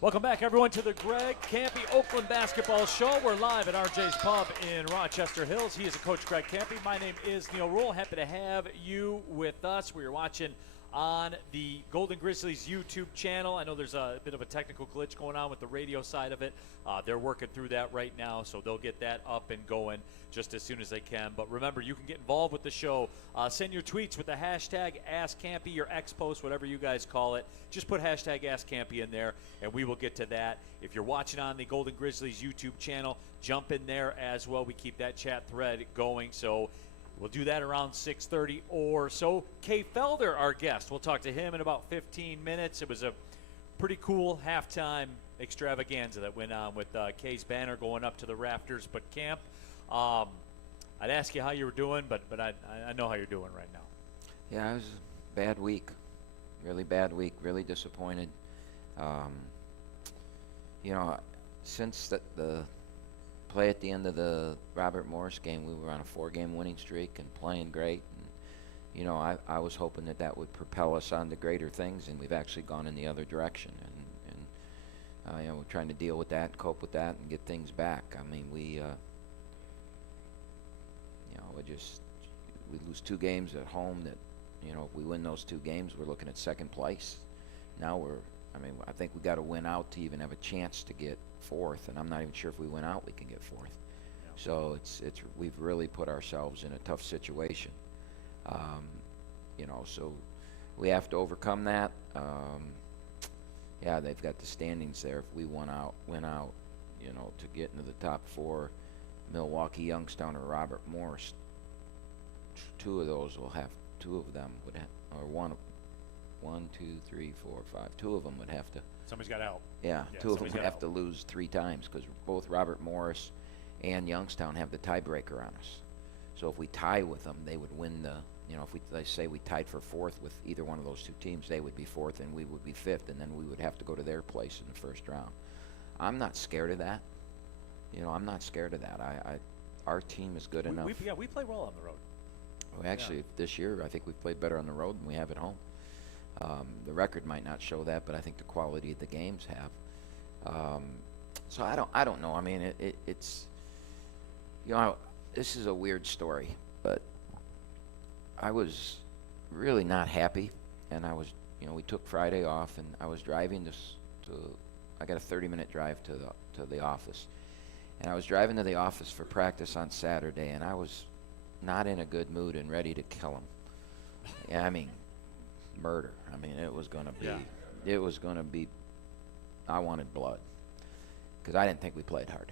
Welcome back, everyone, to the Greg Kampe Oakland Basketball Show. We're live at RJ's Pub in Rochester Hills. He is Coach Greg Kampe. My name is Neil Rule. Happy to have you with us. We are watching on the Golden Grizzlies YouTube channel. I know there's a bit of a technical glitch going on with the radio side of it. They're working through that right now, so they'll get that up and going just as soon as they can. But remember, you can get involved with the show. Send your tweets with the hashtag AskKampe, your X post, whatever you guys call it. Just put hashtag AskKampe in there, and we will get to that. If you're watching on the Golden Grizzlies YouTube channel, jump in there as well. We keep that chat thread going, so we'll do that around 6:30 or so. Kay Felder, our guest. We'll talk to him in about 15 minutes. It was a pretty cool halftime extravaganza that went on with Kay's banner going up to the rafters. But, Camp, I'd ask you how you were doing, but I know how you're doing right now. Yeah, it was a bad week. Really bad week. Really disappointed. Since the play at the end of the Robert Morris game, we were on a 4-game winning streak and playing great. And, I was hoping that would propel us on to greater things, and we've actually gone in the other direction. And we're trying to deal with that, cope with that, and get things back. I mean, we lose 2 games at home that, if we win those 2 games, we're looking at second place. Now I think we got to win out to even have a chance to get 4th, and I'm not even sure if we win out we can get 4th. Yeah. So we've really put ourselves in a tough situation. So we have to overcome that. They've got the standings there. If we win out, to get into the top 4, Milwaukee, Youngstown, or Robert Morris, 2 of them would have, or 1, 2, 3, 4, 5. 2 of them would have to. Somebody's got to help. Yeah, 2 of them would have to lose 3 times because both Robert Morris and Youngstown have the tiebreaker on us. So if we tie with them, they would win the. If they say we tied for 4th with either one of those 2 teams, they would be 4th and we would be 5th, and then we would have to go to their place in the first round. I'm not scared of that. I'm not scared of that. Our team is good enough. We play well on the road. Well, actually, this year I think we've played better on the road than we have at home. The record might not show that, but I think the quality of the games have. So I don't know. I mean, it's this is a weird story, but I was really not happy, and I was we took Friday off, and I was driving I got a 30-minute drive to the office, and I was driving to the office for practice on Saturday, and I was not in a good mood and ready to kill him. Yeah, I mean, murder. I mean, it was going to be, I wanted blood because I didn't think we played hard.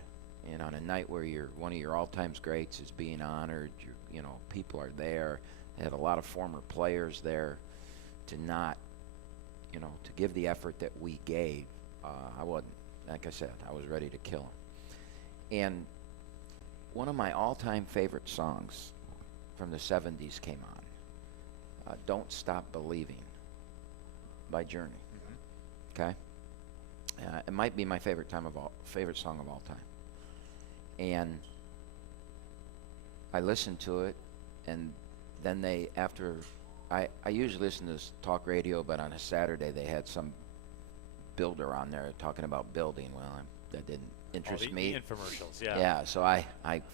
And on a night where one of your all-time greats is being honored, people are there. They had a lot of former players there to not, to give the effort that we gave. I wasn't, like I said, I was ready to kill him. And one of my all-time favorite songs from the 70s came on. Don't Stop Believing by Journey. Mm-hmm. Okay? It might be my favorite song of all time. And I listened to it, and then I usually listen to talk radio, but on a Saturday they had some builder on there talking about building. Well, that didn't interest me. The infomercials, yeah. Yeah, so I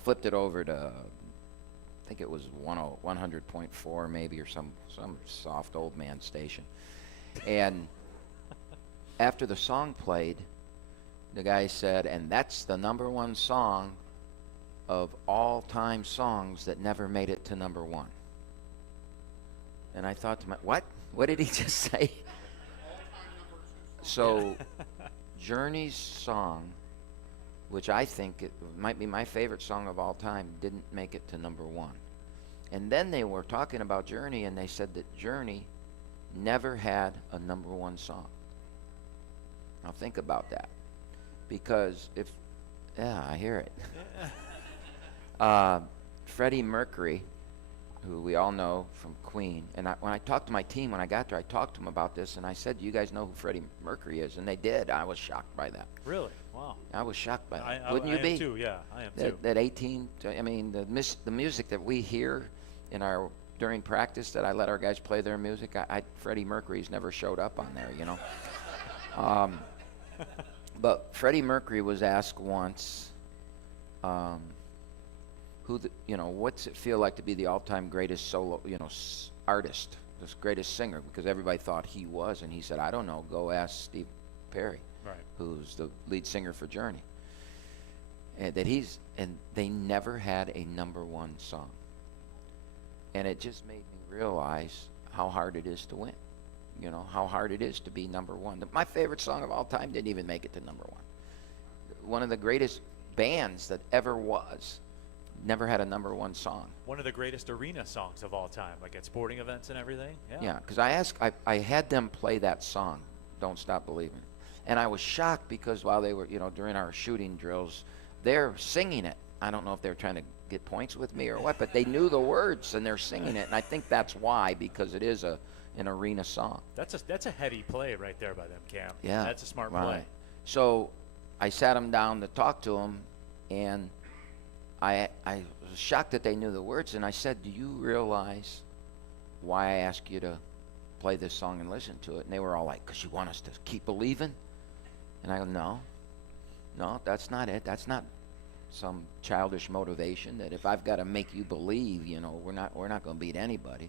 flipped it over to, I think it was 100.4 maybe, or some soft old man station. And after the song played, the guy said, and that's the #1 song of all-time songs that never made it to #1. And I thought to myself, what did he just say? So Journey's song, which I think it might be my favorite song of all time, didn't make it to #1. And then they were talking about Journey, and they said that Journey never had a #1 song. Now think about that. Because I hear it. Freddie Mercury, who we all know from Queen, and when I talked to my team when I got there, I talked to them about this, and I said, "Do you guys know who Freddie Mercury is?" And they did. I was shocked by that. Really? Wow. I was shocked by that. Wouldn't you be? I am too. Yeah, I am too. That 18. I mean, the music that we hear during practice that I let our guys play their music. Freddie Mercury's never showed up on there. But Freddie Mercury was asked once, what's it feel like to be the all-time greatest solo, artist, this greatest singer? Because everybody thought he was, and he said, I don't know, go ask Steve Perry, Right. who's the lead singer for Journey. And they never had a number one song. And it just made me realize how hard it is to win. How hard it is to be number one. My favorite song of all time didn't even make it to number one. One of the greatest bands that ever was never had a number one song. One of the greatest arena songs of all time, like at sporting events and everything. Yeah, because I had them play that song, Don't Stop Believing. And I was shocked because while they were, during our shooting drills, they're singing it. I don't know if they're trying to get points with me or what, but they knew the words and they're singing it. And I think that's why, because it is an arena song. That's a heady play right there by them, Cam. Yeah. That's a smart right. play. So I sat them down to talk to them, and I was shocked that they knew the words. And I said, do you realize why I asked you to play this song and listen to it? And they were all like, because you want us to keep believing? And I go, no, that's not it. That's not some childish motivation that if I've got to make you believe, we're not going to beat anybody.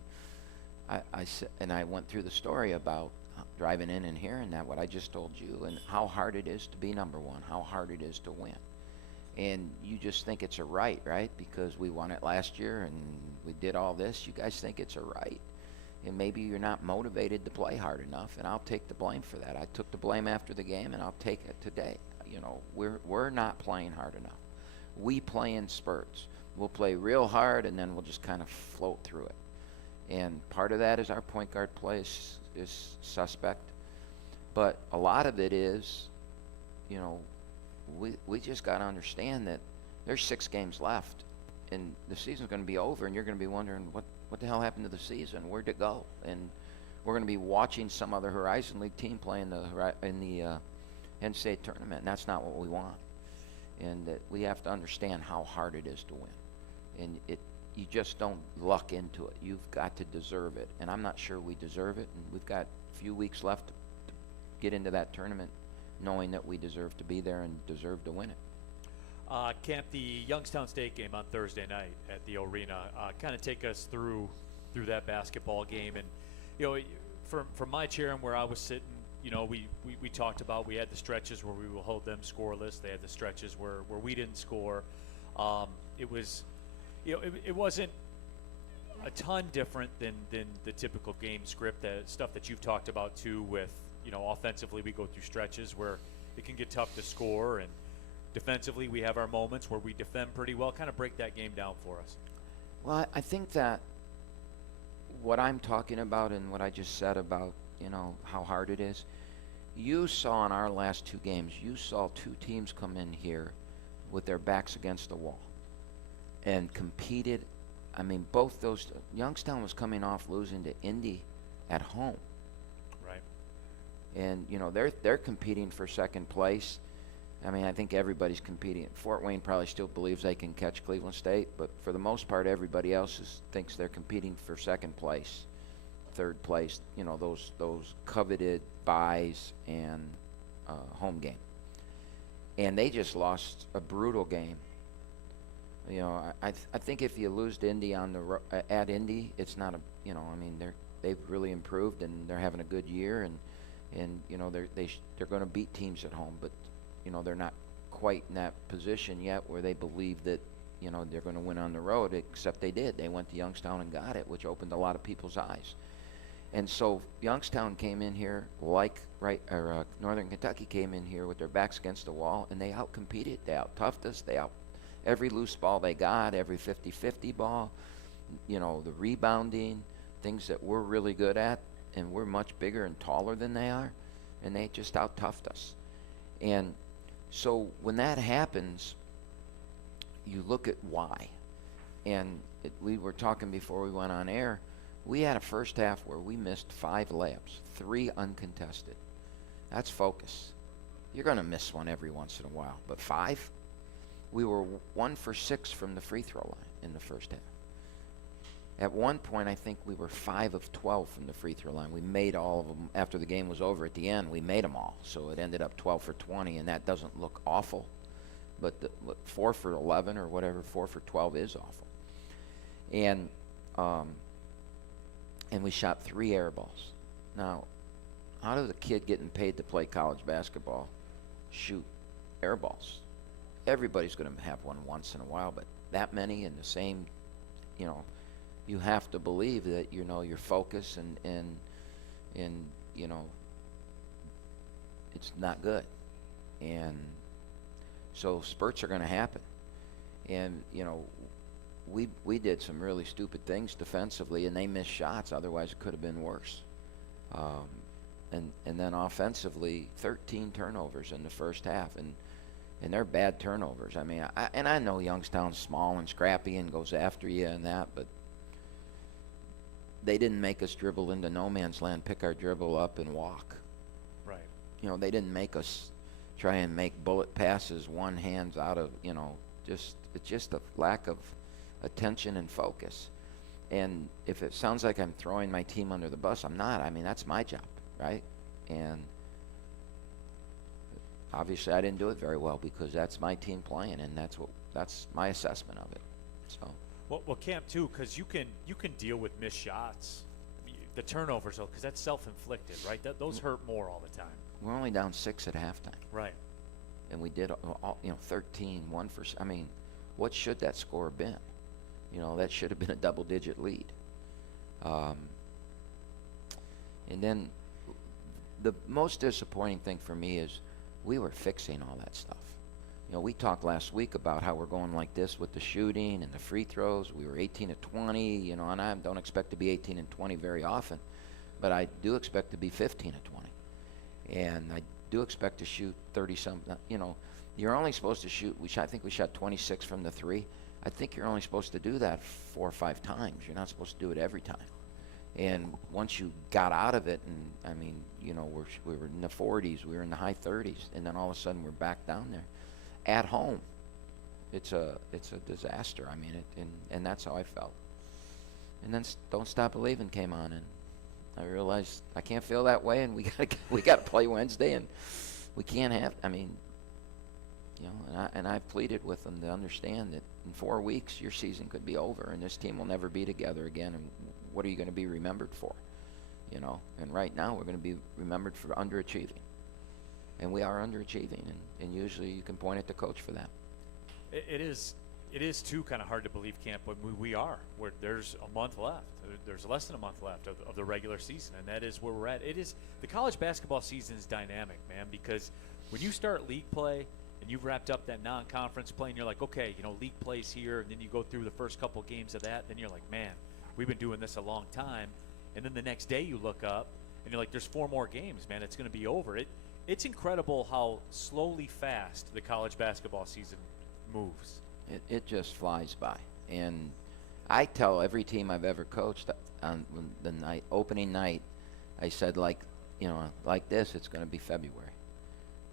I went through the story about driving in and hearing that, what I just told you, and how hard it is to be number one, how hard it is to win. And you just think it's a right, because we won it last year and we did all this. You guys think it's a right. And maybe you're not motivated to play hard enough, and I'll take the blame for that. I took the blame after the game, and I'll take it today. We're not playing hard enough. We play in spurts. We'll play real hard, and then we'll just kind of float through it. And part of that is our point guard play is suspect. But a lot of it is, we just got to understand that there's 6 games left, and the season's going to be over, and you're going to be wondering what the hell happened to the season? Where'd it go? And we're going to be watching some other Horizon League team play in the NCAA tournament, and that's not what we want. And that we have to understand how hard it is to win. And you just don't luck into it. You've got to deserve it. And I'm not sure we deserve it. And we've got a few weeks left to get into that tournament knowing that we deserve to be there and deserve to win it. Camp, the Youngstown State game on Thursday night at the arena, kind of take us through that basketball game. And, from my chair and where I was sitting, we talked about, we had the stretches where we will hold them scoreless. They had the stretches where we didn't score. It was, it wasn't a ton different than the typical game script, the stuff that you've talked about too with, offensively we go through stretches where it can get tough to score, and defensively we have our moments where we defend pretty well. Kind of break that game down for us. Well, I think that what I'm talking about and what I just said about, how hard it is, you saw in our last 2 games, you saw 2 teams come in here with their backs against the wall and competed. I mean, both those, Youngstown was coming off losing to Indy at home. Right. And, they're competing for second place. I mean, I think everybody's competing. Fort Wayne probably still believes they can catch Cleveland State, but for the most part, everybody else thinks they're competing for second place, third place, those coveted buys and home game. And they just lost a brutal game. I think if you lose to Indy at Indy, it's not they've really improved and they're having a good year, and they're going to beat teams at home, but they're not quite in that position yet where they believe that they're going to win on the road, except they did. They went to Youngstown and got it, which opened a lot of people's eyes. And so Youngstown came in here Northern Kentucky came in here with their backs against the wall, and they outcompeted. They out-toughed us. Every loose ball they got, every 50-50 ball, the rebounding, things that we're really good at, and we're much bigger and taller than they are, and they just out-toughed us. And so when that happens, you look at why. And we were talking before we went on air, we had a first half where we missed 5 layups, 3 uncontested. That's focus. You're going to miss one every once in a while, but 5? We were 1 for 6 from the free throw line in the first half. At one point, I think we were 5 of 12 from the free throw line. We made all of them after the game was over. At the end, we made them all. So it ended up 12 for 20, and that doesn't look awful. But 4 for 11 or whatever, 4 for 12 is awful. And we shot 3 air balls. Now, how does a kid getting paid to play college basketball shoot air balls? Everybody's going to have one once in a while, but that many in the same, you have to believe that, your focus and it's not good. And so spurts are going to happen. And, we did some really stupid things defensively, and they missed shots. Otherwise, it could have been worse. And then offensively, 13 turnovers in the first half, and they're bad turnovers. I mean, I know Youngstown's small and scrappy and goes after you and that, but they didn't make us dribble into no man's land, pick our dribble up and walk. Right. They didn't make us try and make bullet passes, one hands out of, it's just a lack of attention and focus. And if it sounds like I'm throwing my team under the bus, I'm not. I mean, that's my job, right? And obviously I didn't do it very well because that's my team playing, and that's my assessment of it. So. Well, Camp too, because you can deal with missed shots, the turnovers though, because that's self-inflicted, right? Those hurt more all the time. We're only down 6 at halftime. Right. And we did, 13, 1 for. I mean, what should that score have been? That should have been a double-digit lead. And then the most disappointing thing for me is we were fixing all that stuff. We talked last week about how we're going like this with the shooting and the free throws. We were 18 to 20, and I don't expect to be 18 and 20 very often, but I do expect to be 15 to 20. And I do expect to shoot 30-something. You're only supposed to shoot, I think we shot 26 from the 3. I think you're only supposed to do that 4 or 5 times. You're not supposed to do it every time. And once you got out of it, and I mean, we were in the 40s, we were in the high 30s, and then all of a sudden we're back down there. At home, it's a disaster. I mean, and that's how I felt. And then Don't Stop Believing came on, and I realized I can't feel that way, and we got to play Wednesday, and we can't have. I mean, and I pleaded with them to understand that in 4 weeks your season could be over, and this team will never be together again. And what are you going to be remembered for? And right now we're going to be remembered for underachieving. And we are underachieving, and usually you can point at the coach for that. It is too kind of hard to believe, Camp, but we are. There's a month left. There's less than a month left of the regular season, and that is where we're at. The college basketball season is dynamic, man, because when you start league play and you've wrapped up that non-conference play, and you're like, okay, league play's here, and then you go through the first couple games of that, then you're like, man, we've been doing this a long time. And then the next day you look up, and you're like, there's 4 more games, man. It's going to be over. It's incredible how slowly fast the college basketball season moves. It just flies by. And I tell every team I've ever coached on the opening night, I said, like this, it's going to be February.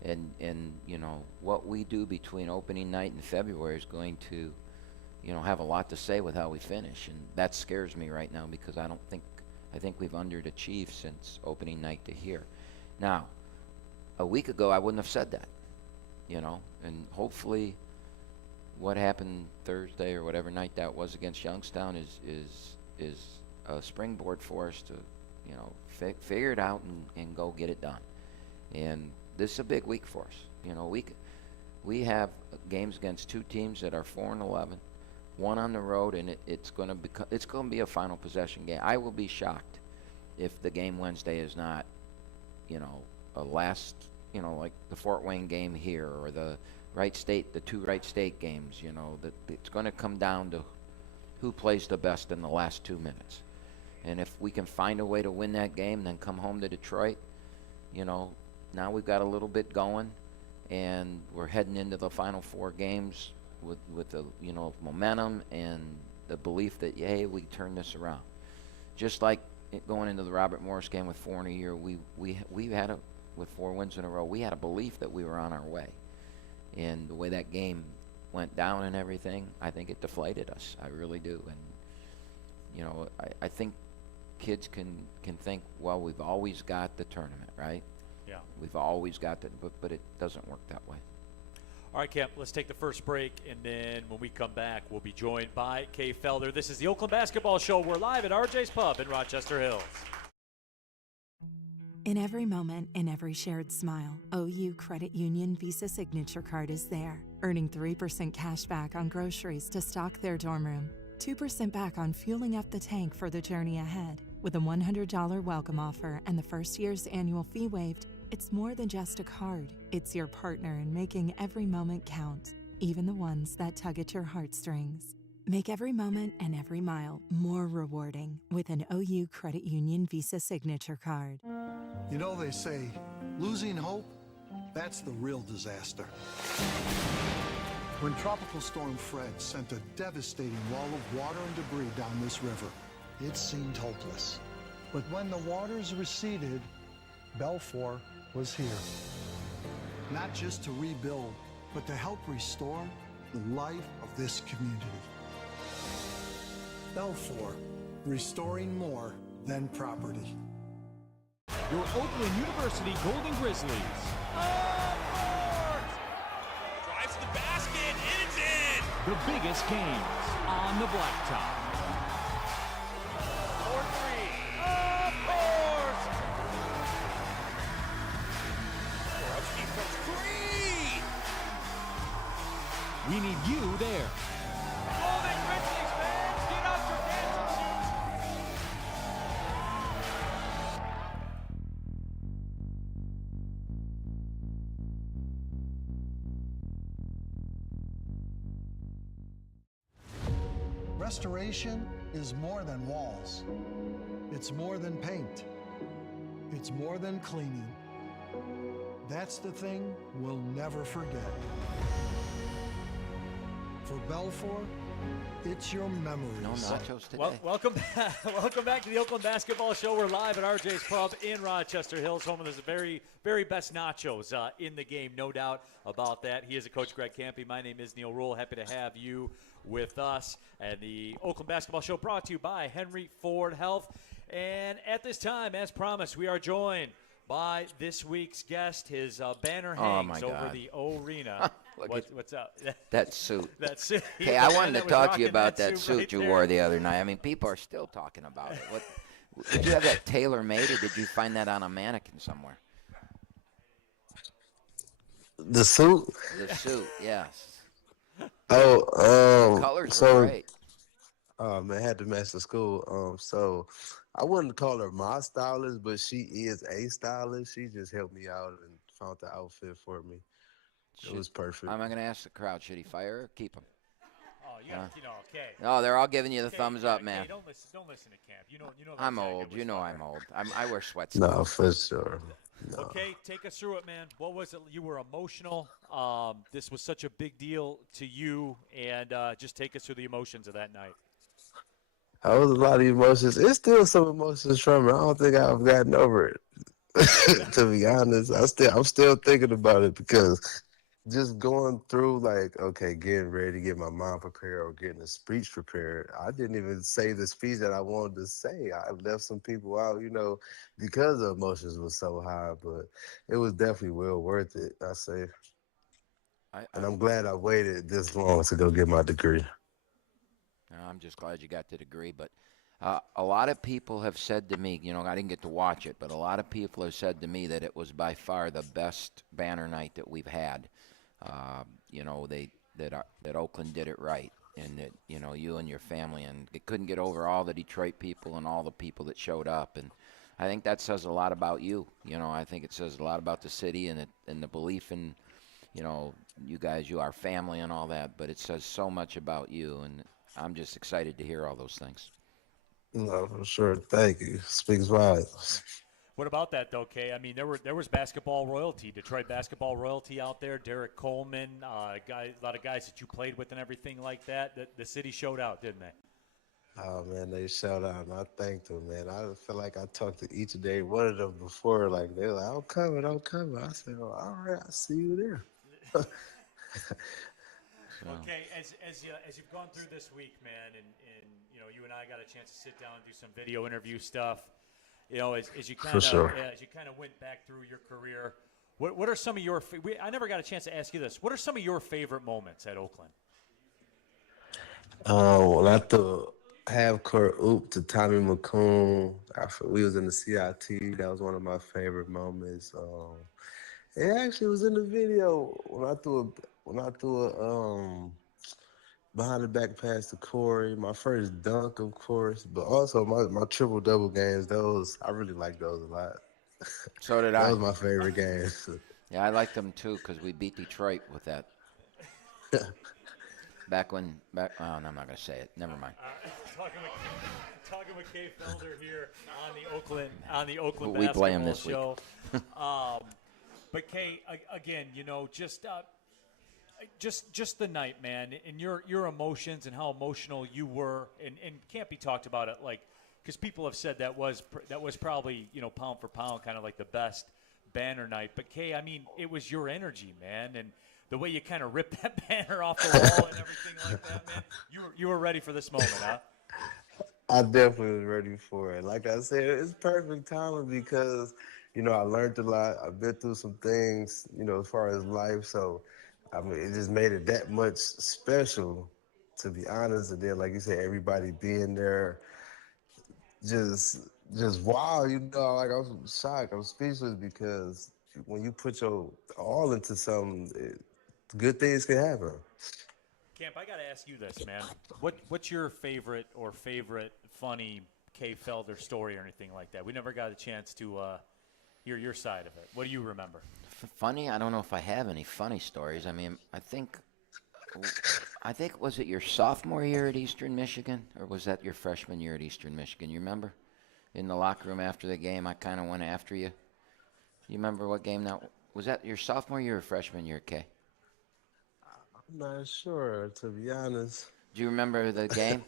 And what we do between opening night and February is going to, have a lot to say with how we finish. And that scares me right now because I think we've underachieved since opening night to here. Now, a week ago, I wouldn't have said that, and hopefully what happened Thursday or whatever night that was against Youngstown is a springboard for us to, figure it out and go get it done. And this is a big week for us. We have games against 2 teams that are 4-11, 1 on the road, and it's going to be a final possession game. I will be shocked if the game Wednesday is not, a last, like the Fort Wayne game here or the the 2 Wright State games, that it's going to come down to who plays the best in the last 2 minutes. And if we can find a way to win that game, then come home to Detroit, now we've got a little bit going, and we're heading into the final 4 games with the, momentum and the belief that, hey, we turn this around. Just like going into the Robert Morris game with 4 in a year, we had with 4 wins in a row, we had a belief that we were on our way. And the way that game went down and everything, I think it deflated us. I really do. And you know, I think kids can think, well, we've always got the tournament, right? Yeah. We've always got that, but it doesn't work that way. All right, Kemp, let's take the first break, and then when we come back, we'll be joined by Kay Felder. This is the Oakland Basketball Show. We're live at RJ's Pub in Rochester Hills. In every moment, in every shared smile, OU Credit Union Visa Signature Card is there, earning 3% cash back on groceries to stock their dorm room, 2% back on fueling up the tank for the journey ahead. With a $100 welcome offer and the first year's annual fee waived, it's more than just a card. It's your partner in making every moment count, even the ones that tug at your heartstrings. Make every moment and every mile more rewarding with an OU Credit Union Visa Signature Card. You know, they say, losing hope, that's the real disaster. When Tropical Storm Fred sent a devastating wall of water and debris down this river, it seemed hopeless. But when the waters receded, Belfour was here. Not just to rebuild, but to help restore the life of this community. Belfour, restoring more than property. Your Oakland University Golden Grizzlies. Drives to the basket, and it's in! The biggest games on the blacktop. 4-3. Of course! Borowski from three! We need you there. Golden Grizzlies fans, get out your dancing shoes. Restoration is more than walls. It's more than paint. It's more than cleaning. That's the thing we'll never forget. For Belfour, it's your memories. No nachos today. Welcome back. Welcome back to the Oakland Basketball Show. We're live at RJ's Pub in Rochester Hills, home of the very, very best nachos in the game, no doubt about that. He is a Coach Greg Kampe. My name is Neil Rule. Happy to have you with us. And the Oakland Basketball Show brought to you by Henry Ford Health. And at this time, as promised, we are joined by this week's guest. His banner hangs over the O-Arena. What's up? That suit. That suit. Hey, I wanted to talk to you about that that suit suit right you there. wore the other night. I mean, people are still talking about it. What, did you have that tailor-made, or did you find that on a mannequin somewhere? The suit? The suit, yes. Oh, Colors so were great. man, I had to match the school. So I wouldn't call her my stylist, but she is a stylist. She just helped me out and found the outfit for me. It was perfect. I'm going to ask the crowd, should he fire her or keep him? Oh, yeah, okay. No, they're all giving you the Okay, thumbs yeah, up, man. okay, don't listen to Camp. You know. I'm that old. was You know fire. I'm old. I wear sweats. No, for sure. No. Okay, take us through it, man. What was it? You were emotional. This was such a big deal to you, and just take us through the emotions of that night. I was a lot of emotions. It's still some emotions from it. I don't think I've gotten over it. To be honest, I'm still thinking about it because just going through like, okay, getting ready to get my mom prepared or getting a speech prepared. I didn't even say the speech that I wanted to say. I left some people out, because the emotions were so high, but it was definitely well worth it, I say. And I'm glad I waited this long to go get my degree. I'm just glad you got the degree, but a lot of people have said to me, I didn't get to watch it, but a lot of people have said to me that it was by far the best banner night that we've had. That Oakland did it right, and that you and your family, and it couldn't get over all the Detroit people and all the people that showed up, and I think that says a lot about you. I think it says a lot about the city and the belief in, you guys, you are family and all that, but it says so much about you, and I'm just excited to hear all those things. No, for sure. Thank you. Speaks volumes. What about that, though, Kay? I mean, there was basketball royalty, Detroit basketball royalty out there. Derek Coleman, a lot of guys that you played with and everything like that. The city showed out, didn't they? Oh, man, they shout out, and I thanked them, man. I feel like I talked to each and every one of them before. Like, they were like, I'm coming. I said, well, all right, I'll see you there. Okay, as you've gone through this week, man, and you and I got a chance to sit down and do some video interview stuff. As you kind of sure. went back through your career, what are some of your? I never got a chance to ask you this. What are some of your favorite moments at Oakland? When I threw half court oop to Tommy McCoon after we was in the CIT, that was one of my favorite moments. It actually was in the video when I threw a behind the back pass to Corey, my first dunk, of course, but also my triple double games. Those I really like those a lot. So did That I. was my favorite games. Yeah, I liked them too because we beat Detroit with that. Oh, no, I'm not going to say it. Never mind. Talking with Kay Felder here on the Oakland We play him basketball this week. show. But Kay, again, just the night, man, and your emotions and how emotional you were, and Kampe talked about it, like, because people have said that was probably pound for pound kind of like the best banner night. But Kay, I mean, it was your energy, man, and the way you kind of ripped that banner off the wall and everything like that, man. You were ready for this moment, huh? I definitely was ready for it. Like I said, it's perfect timing because, I learned a lot. I've been through some things, as far as life. So, I mean, it just made it that much special, to be honest. And then, like you said, everybody being there, just wow, like I was shocked. I was speechless because when you put your all into something, good things can happen. Camp, I got to ask you this, man. What's your favorite funny Kay Felder story or anything like that? We never got a chance to hear your side of it. What do you remember? Funny? I don't know if I have any funny stories. I mean, I think was it your sophomore year at Eastern Michigan, or was that your freshman year at Eastern Michigan? You remember? In the locker room after the game, I kind of went after you. You remember what game that was? That your sophomore year or freshman year, Kay? I'm not sure, to be honest. Do you remember the game?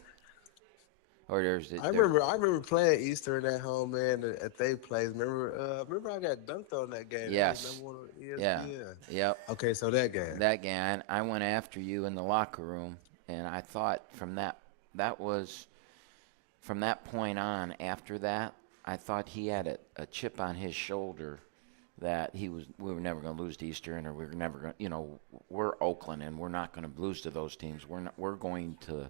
Or I remember playing Eastern at home, man, at their place. Remember I got dunked on that game. Yes. That was number one on Yeah. Yep. Okay, so that game. That game, I went after you in the locker room, and I thought from that point on, after that, I thought he had a chip on his shoulder that we were never going to lose to Eastern, or we were never going to, we're Oakland, and we're not going to lose to those teams. We're going to,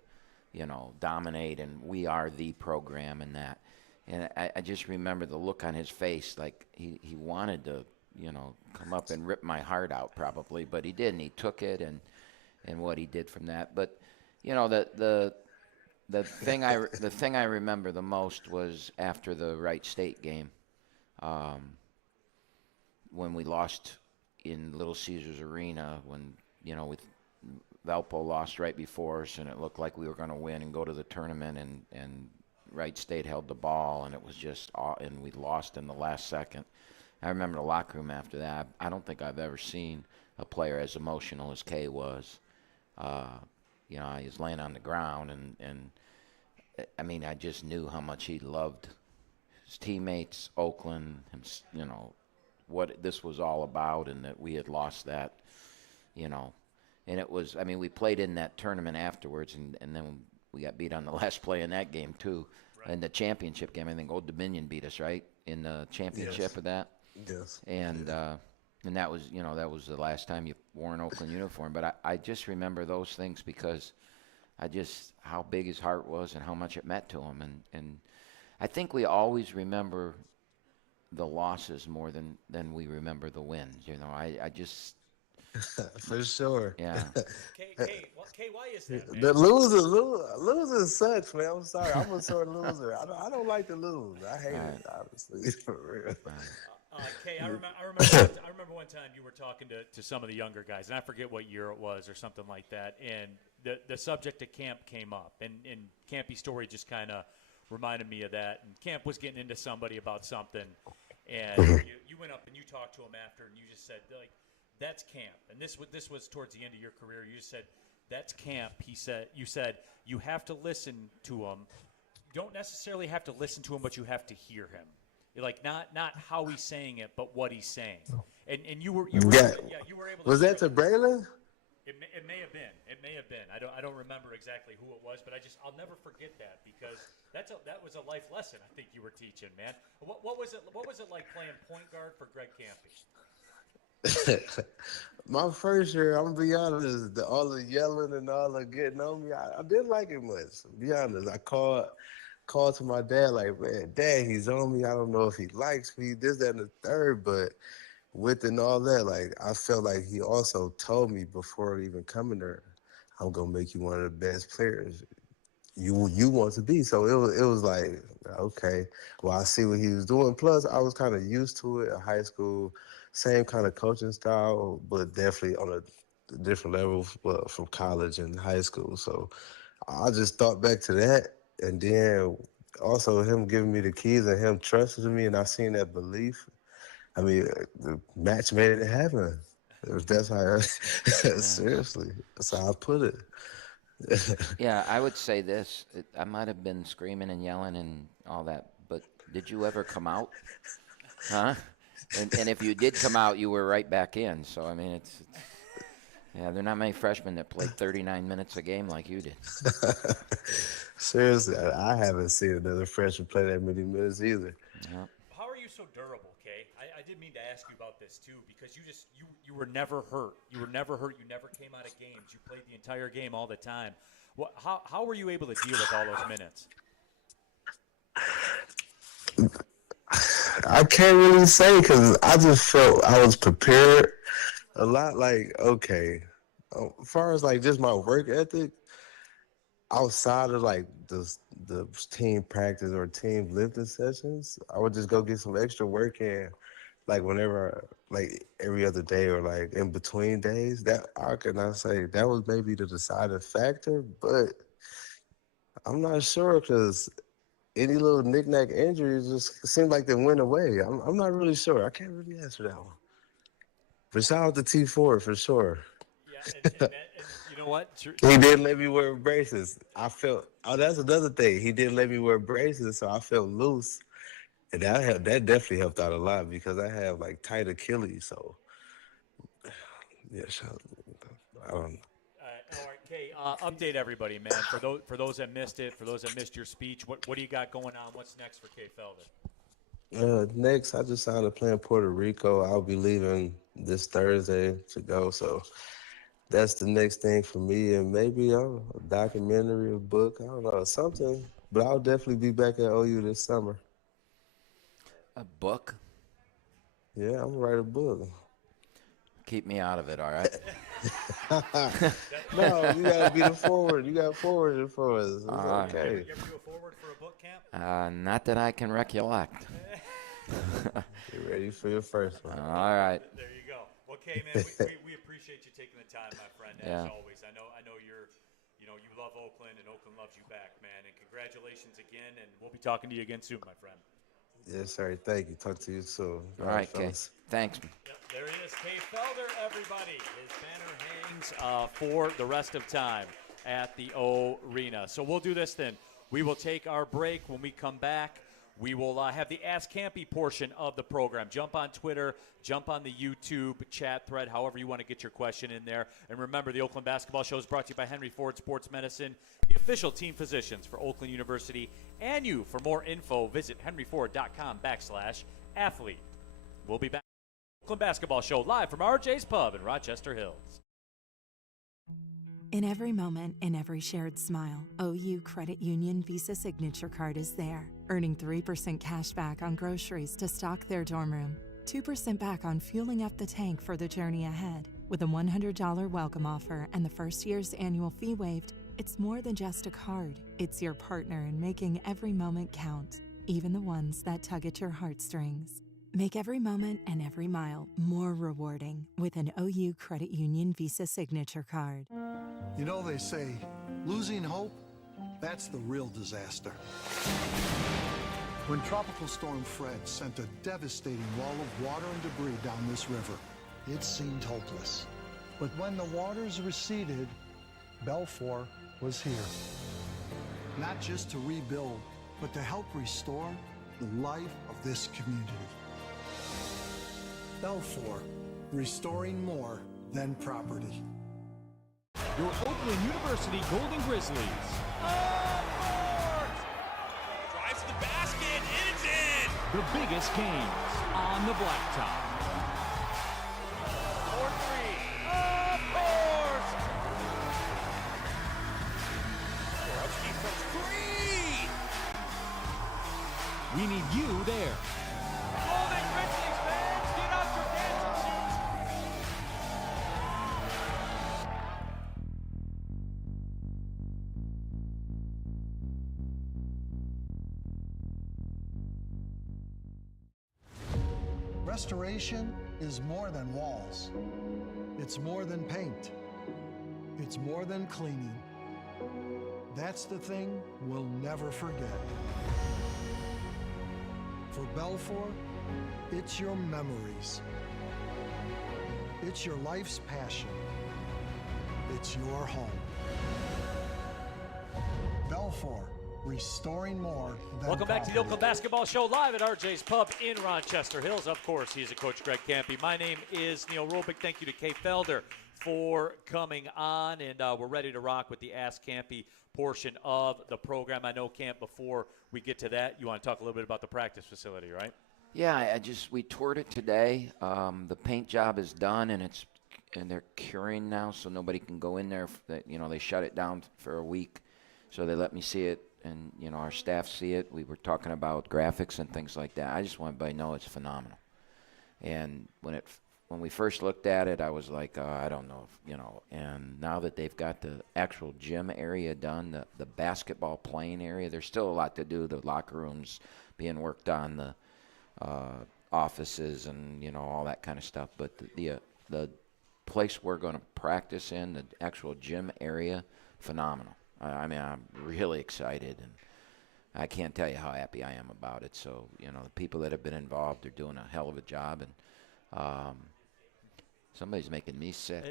dominate, and we are the program in that. And I just remember the look on his face, like he wanted to, come up and rip my heart out probably, but he didn't. He took it and what he did from that. But, the thing I remember the most was after the Wright State game, when we lost in Little Caesars Arena, when with Valpo lost right before us, and it looked like we were going to win and go to the tournament, and Wright State held the ball, and it was just and we lost in the last second. I remember the locker room after that. I don't think I've ever seen a player as emotional as Kay was. He was laying on the ground, and I mean, I just knew how much he loved his teammates, Oakland, what this was all about, and that we had lost that, And it was, I mean, we played in that tournament afterwards, and then we got beat on the last play in that game, too. Right. In the championship game, I think Old Dominion beat us, right? In the championship of that? Yes. And and that was, that was the last time you wore an Oakland uniform. But I just remember those things because how big his heart was and how much it meant to him. And I think we always remember the losses more than we remember the wins. I just... For sure. Yeah. Kay, why is that, man? The loser sucks, man. I'm sorry. I'm a sore loser. I don't like to lose. I hate it, honestly, for real. Kay, I remember one time you were talking to some of the younger guys, and I forget what year it was or something like that, and the subject of camp came up, and Kampe's story just kind of reminded me of that. And Camp was getting into somebody about something, and you went up and you talked to him after, and you just said, like, that's Camp. And this was towards the end of your career. You just said, that's Camp. You said you have to listen to him. You don't necessarily have to listen to him, but you have to hear him. Like not how he's saying it, but what he's saying. And you were able. Was that to Braylon? It may have been. may have been. I don't remember exactly who it was, but I'll never forget that because that was a life lesson I think you were teaching, man. What was it like playing point guard for Greg Kampe? My first year, I'm gonna be honest, all the yelling and all the getting on me, I didn't like it much. To be honest, I called to my dad like, man, Dad, he's on me. I don't know if he likes me, this, that, and the third. But with and all that, like I felt like he also told me before even coming there, I'm gonna make you one of the best players you want to be. So it was like, okay, well, I see what he was doing. Plus, I was kind of used to it in high school, same kind of coaching style, but definitely on a different level from college and high school. So I just thought back to that, and then also him giving me the keys and him trusting me, and I seen that belief. I mean, the match made it happen. That's how, seriously, that's how I put it. Yeah, I would say this. I might have been screaming and yelling and all that, but did you ever come out? Huh? And if you did come out, you were right back in. So, I mean, it's yeah, there are not many freshmen that played 39 minutes a game like you did. Seriously, I haven't seen another freshman play that many minutes either. Yeah. How are you so durable, Kay? I did mean to ask you about this too because you were never hurt. You were never hurt. You never came out of games. You played the entire game all the time. How were you able to deal with all those minutes? I can't really say because I just felt I was prepared a lot. Like, okay, as far as like just my work ethic, outside of like the team practice or team lifting sessions, I would just go get some extra work in, like whenever, like every other day or like in between days. That I cannot say that was maybe the deciding factor, but I'm not sure because any little knick-knack injuries just seemed like they went away. I'm not really sure. I can't really answer that one. But shout out to T4 for sure. Yeah, and you know what? He didn't let me wear braces. I felt, that's another thing. He didn't let me wear braces, so I felt loose. And that definitely helped out a lot because I have like tight Achilles. So, yeah, I don't know. All right, Kay. Update everybody, man. For those that missed it, for those that missed your speech, what do you got going on? What's next for Kay Felder? Next, I just signed a play in Puerto Rico. I'll be leaving this Thursday to go. So that's the next thing for me. And maybe a documentary, a book, I don't know, something. But I'll definitely be back at OU this summer. A book? Yeah, I'm gonna write a book. Keep me out of it, all right? No, you gotta be the forward. You got forward it for us. It's okay. You ever do a forward for a book camp? Not that I can recollect. Get ready for your first one. All right. There you go. Well, Kay, man, we appreciate you taking the time, my friend. As always, I know you love Oakland, and Oakland loves you back, man. And congratulations again, and we'll be talking to you again soon, my friend. Yes, sir. Thank you. Talk to you soon. All right, Kay. Thanks. Yep, there he is, Kay Felder, everybody. His banner hangs for the rest of time at the Arena. So we'll do this then. We will take our break. When we come back, we will have the Ask Kampe portion of the program. Jump on Twitter, jump on the YouTube chat thread, however you want to get your question in there. And remember, the Oakland Basketball Show is brought to you by Henry Ford Sports Medicine, the official team physicians for Oakland University and you. For more info, visit henryford.com/athlete. We'll be back. Oakland Basketball Show live from RJ's Pub in Rochester Hills. In every moment, in every shared smile, OU Credit Union Visa Signature Card is there, earning 3% cash back on groceries to stock their dorm room, 2% back on fueling up the tank for the journey ahead. With a $100 welcome offer and the first year's annual fee waived, it's more than just a card. It's your partner in making every moment count, even the ones that tug at your heartstrings. Make every moment and every mile more rewarding with an OU Credit Union Visa Signature Card. You know, they say, losing hope, that's the real disaster. When Tropical Storm Fred sent a devastating wall of water and debris down this river, it seemed hopeless. But when the waters receded, Belfour was here. Not just to rebuild, but to help restore the life of this community. Belfour, restoring more than property. your Oakland University Golden Grizzlies. Drives to the basket, and it's in. The biggest games on the blacktop. For three. Of course. Borowski from three. We need you there. Golden Grizzlies fans, get out your dancing shoes. Restoration is more than walls. It's more than paint. It's more than cleaning. That's the thing we'll never forget. For Belfour, it's your memories. It's your life's passion. It's your home. Belfour, restoring more than Welcome back to the property. Oakland Basketball Show live at RJ's Pub in Rochester Hills. Of course, he's a Coach Greg Kampe. My name is Neil Robick. Thank you to Kay Felder for coming on, and we're ready to rock with the Ask Kampe portion of the program. I know, Camp, before we get to that, you want to talk a little bit about the practice facility, right? Yeah, we toured it today. The paint job is done, and they're curing now, so nobody can go in there. They shut it down for a week, so they let me see it, and our staff see it. We were talking about graphics and things like that. I just want everybody to know it's phenomenal. And when we first looked at it, I was like, I don't know, And now that they've got the actual gym area done, the basketball playing area, there's still a lot to do. The locker rooms being worked on, the offices, and all that kind of stuff. But the place we're going to practice in, the actual gym area, phenomenal. I mean, I'm really excited, and I can't tell you how happy I am about it. So, the people that have been involved are doing a hell of a job, and somebody's making me sick.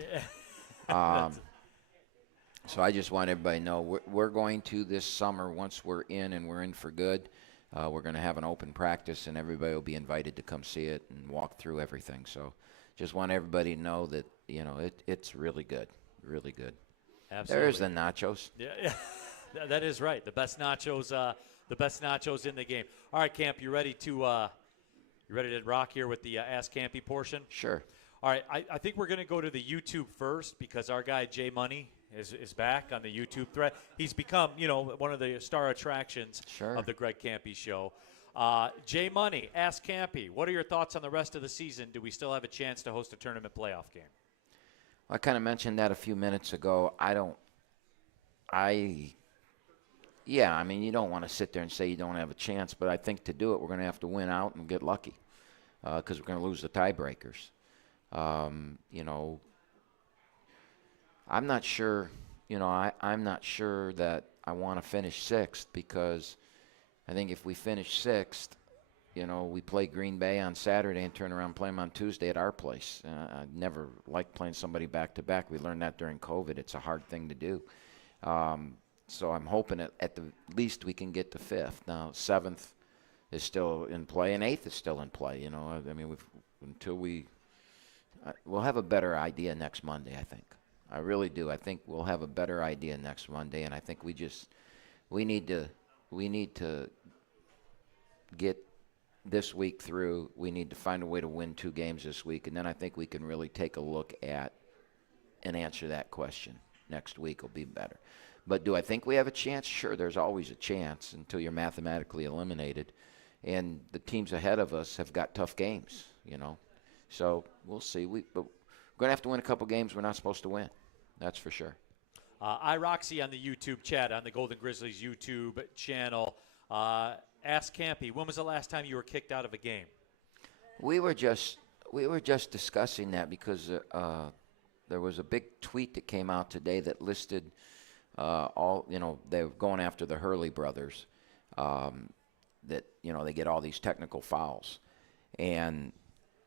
So I just want everybody to know we're going to this summer, once we're in and we're in for good, we're going to have an open practice, and everybody will be invited to come see it and walk through everything. So just want everybody to know that, it's really good, really good. Absolutely. There's the nachos. Yeah, that is right. The best nachos in the game. All right, Camp, you ready to rock here with the Ask Kampe portion? Sure. All right, I think we're going to go to the YouTube first because our guy Jay Money is back on the YouTube thread. He's become, one of the star attractions of the Greg Kampe Show. Jay Money, Ask Kampe, what are your thoughts on the rest of the season? Do we still have a chance to host a tournament playoff game? I kind of mentioned that a few minutes ago. I mean, you don't want to sit there and say you don't have a chance, but I think to do it, we're going to have to win out and get lucky because we're going to lose the tiebreakers. I'm not sure, I'm not sure that I want to finish sixth, because I think if we finish sixth, we play Green Bay on Saturday and turn around and play them on Tuesday at our place. I never liked playing somebody back-to-back. We learned that during COVID. It's a hard thing to do. So I'm hoping at the least we can get to fifth. Now, seventh is still in play, and eighth is still in play. I mean, we'll have a better idea next Monday, I think. I really do. I think we'll have a better idea next Monday, and I think we need to get this week through. We need to find a way to win 2 games this week, and then I think we can really take a look at and answer that question. Next week will be better. But do I think we have a chance? Sure, there's always a chance until you're mathematically eliminated. And the teams ahead of us have got tough games, So we'll see. But we're going to have to win a couple games we're not supposed to win. That's for sure. iRoxy on the YouTube chat, on the Golden Grizzlies YouTube channel. Ask Kampe, when was the last time you were kicked out of a game? We were just discussing that because there was a big tweet that came out today that listed all, they were going after the Hurley brothers, that, they get all these technical fouls. And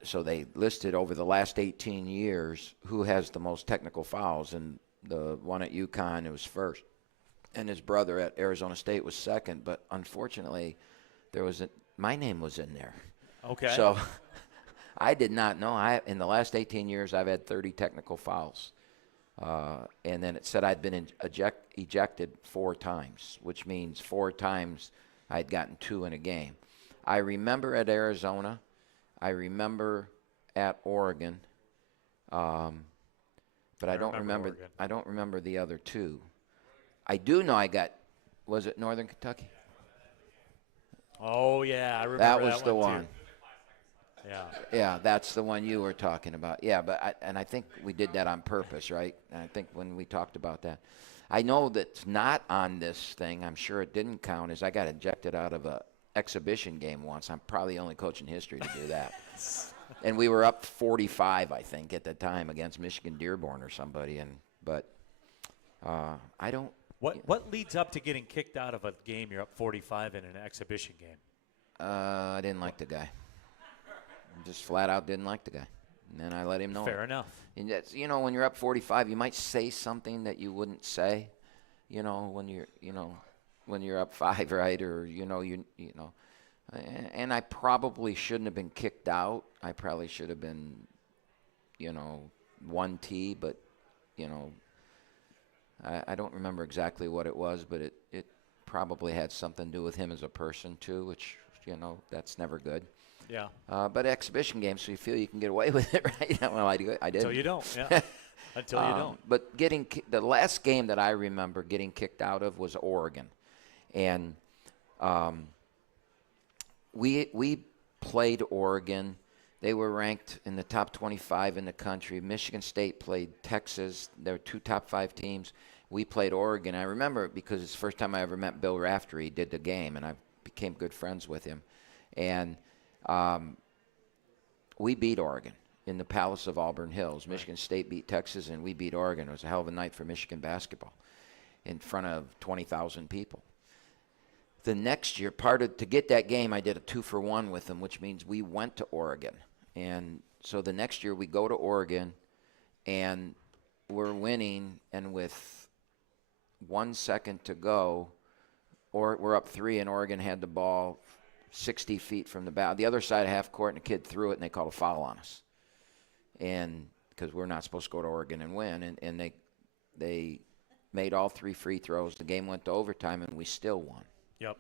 so they listed over the last 18 years who has the most technical fouls, and the one at UConn was first, and his brother at Arizona State was second. But unfortunately, my name was in there. Okay. So I did not know. In the last 18 years, I've had 30 technical fouls. And then it said I'd been ejected 4 times, which means 4 times I'd gotten 2 in a game. I remember at Arizona. I remember at Oregon. But I don't remember. Oregon. I don't remember the other 2. I do know I got. Was it Northern Kentucky? Oh yeah, I remember That was the one. one. Too. Yeah. Yeah, that's the one you were talking about. Yeah, but I think we did that on purpose, right? And I think when we talked about that, I know that's not on this thing. I'm sure it didn't count. As I got ejected out of a exhibition game once. I'm probably the only coach in history to do that. And we were up 45, I think, at the time against Michigan Dearborn or somebody. But I don't. What leads up to getting kicked out of a game you're up 45 in an exhibition game? I didn't like the guy. Just flat out didn't like the guy. And then I let him know. Fair enough. And that's, when you're up 45, you might say something that you wouldn't say, when you're up 5, right? Or, and I probably shouldn't have been kicked out. I probably should have been, 1T, but, I don't remember exactly what it was, but it probably had something to do with him as a person too, which, that's never good. Yeah. But exhibition games, so you feel you can get away with it, right? Well, I did. Until you don't, yeah. Until you don't. But the last game that I remember getting kicked out of was Oregon. And we played Oregon. They were ranked in the top 25 in the country. Michigan State played Texas. There were 2 top 5 teams. We played Oregon. I remember it because it's the first time I ever met Bill Raftery. He did the game, and I became good friends with him. And we beat Oregon in the Palace of Auburn Hills. Michigan State beat Texas, and we beat Oregon. It was a hell of a night for Michigan basketball in front of 20,000 people. The next year, to get that game, I did a 2-for-1 with them, which means we went to Oregon. And so the next year we go to Oregon, and we're winning, and with 1 second to go, or we're up 3, and Oregon had the ball 60 feet from the other side of half court, and a kid threw it, and they called a foul on us. And because we're not supposed to go to Oregon and win, and they made all 3 free throws. The game went to overtime, and we still won. Yep.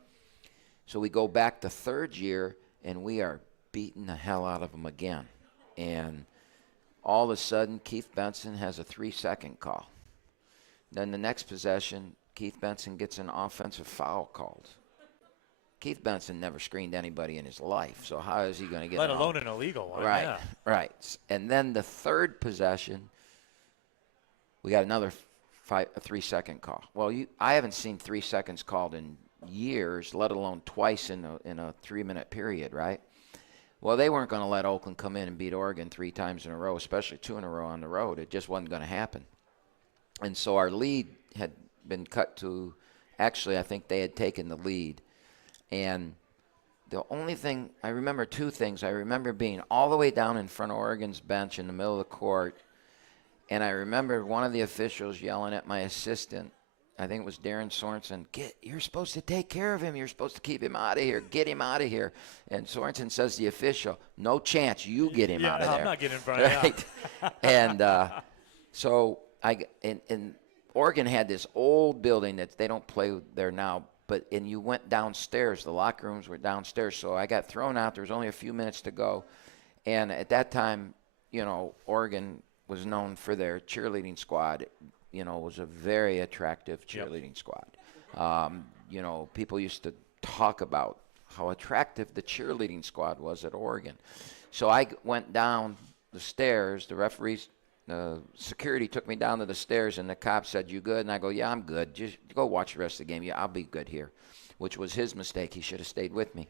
So we go back the third year, and we are beating the hell out of them again. And all of a sudden, Keith Benson has a 3-second call. Then the next possession, Keith Benson gets an offensive foul called. Keith Benson never screened anybody in his life, so how is he going to get Let alone an illegal one. Right, yeah. right. And then the third possession, we got another 3-second call. Well, I haven't seen 3 seconds called in years, let alone twice in a 3-minute period, right? Well, they weren't going to let Oakland come in and beat Oregon 3 times in a row, especially 2 in a row on the road. It just wasn't going to happen. And so our lead had been cut to, actually, I think they had taken the lead. And the only thing, I remember 2 things. I remember being all the way down in front of Oregon's bench in the middle of the court, and I remember one of the officials yelling at my assistant, I think it was Darren Sorensen, you're supposed to take care of him. You're supposed to keep him out of here. Get him out of here. And Sorensen says to the official, no chance. You get him out of there. I'm not getting in front of him. Right? And so and Oregon had this old building that they don't play there now, and you went downstairs. The locker rooms were downstairs. So I got thrown out. There was only a few minutes to go. And at that time, Oregon was known for their cheerleading squad. Was a very attractive cheerleading squad. People used to talk about how attractive the cheerleading squad was at Oregon. So I went down the stairs. The security took me down to the stairs, and the cop said, "You good?" And I go, "Yeah, I'm good. Just go watch the rest of the game. Yeah, I'll be good here," which was his mistake. He should have stayed with me.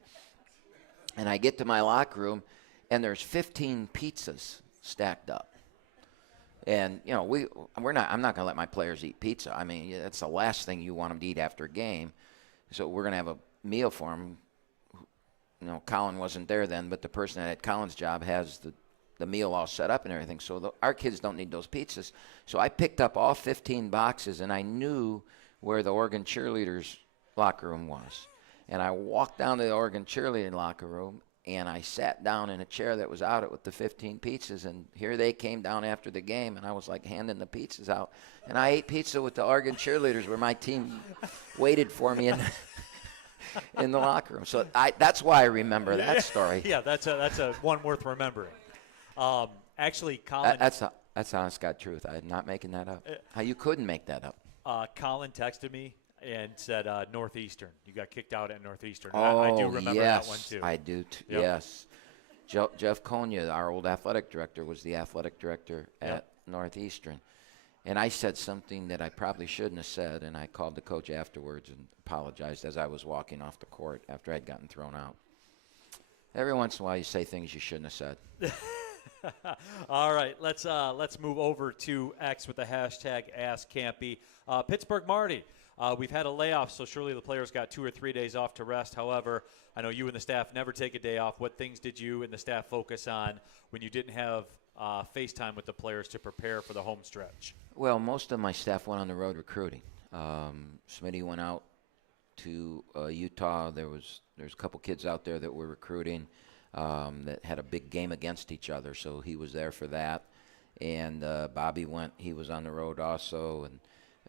And I get to my locker room, and there's 15 pizzas stacked up. And, I'm not going to let my players eat pizza. I mean, that's the last thing you want them to eat after a game. So we're going to have a meal for them. Colin wasn't there then, but the person that had Colin's job has the meal all set up and everything. So our kids don't need those pizzas. So I picked up all 15 boxes, and I knew where the Oregon cheerleaders' locker room was. And I walked down to the Oregon cheerleading locker room, and I sat down in a chair that was out with the 15 pizzas, and here they came down after the game, and I was like handing the pizzas out. And I ate pizza with the Oregon cheerleaders where my team waited for me in the locker room. So that's why I remember that story. Yeah, that's a one worth remembering. Actually, Colin. That's honest God truth. I'm not making that up. How you couldn't make that up. Colin texted me and said Northeastern. You got kicked out at Northeastern. Oh, I do remember that one too. I do. Yep. Yes. Jeff Konya, our old athletic director, was the athletic director at Northeastern. And I said something that I probably shouldn't have said, and I called the coach afterwards and apologized as I was walking off the court after I'd gotten thrown out. Every once in a while you say things you shouldn't have said. All right, let's move over to X with the hashtag AskCampy. Pittsburgh Marty, we've had a layoff, so surely the players got 2 or 3 days off to rest. However, I know you and the staff never take a day off. What things did you and the staff focus on when you didn't have FaceTime with the players to prepare for the home stretch? Well, most of my staff went on the road recruiting. Smitty went out to Utah. There's a couple kids out there that were recruiting that had a big game against each other, so he was there for that. And Bobby went. He was on the road also. And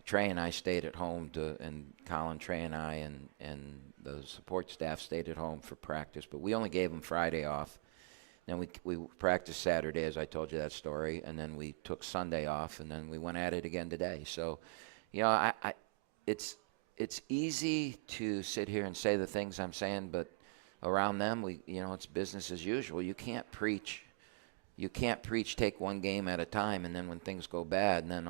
Trey and I stayed at home, and Colin, Trey, and I, and the support staff stayed at home for practice. But we only gave them Friday off. Then we practiced Saturday, as I told you that story, and then we took Sunday off, and then we went at it again today. So, you know, it's easy to sit here and say the things I'm saying, but around them, it's business as usual. You can't preach. Take one game at a time, and then when things go bad, and then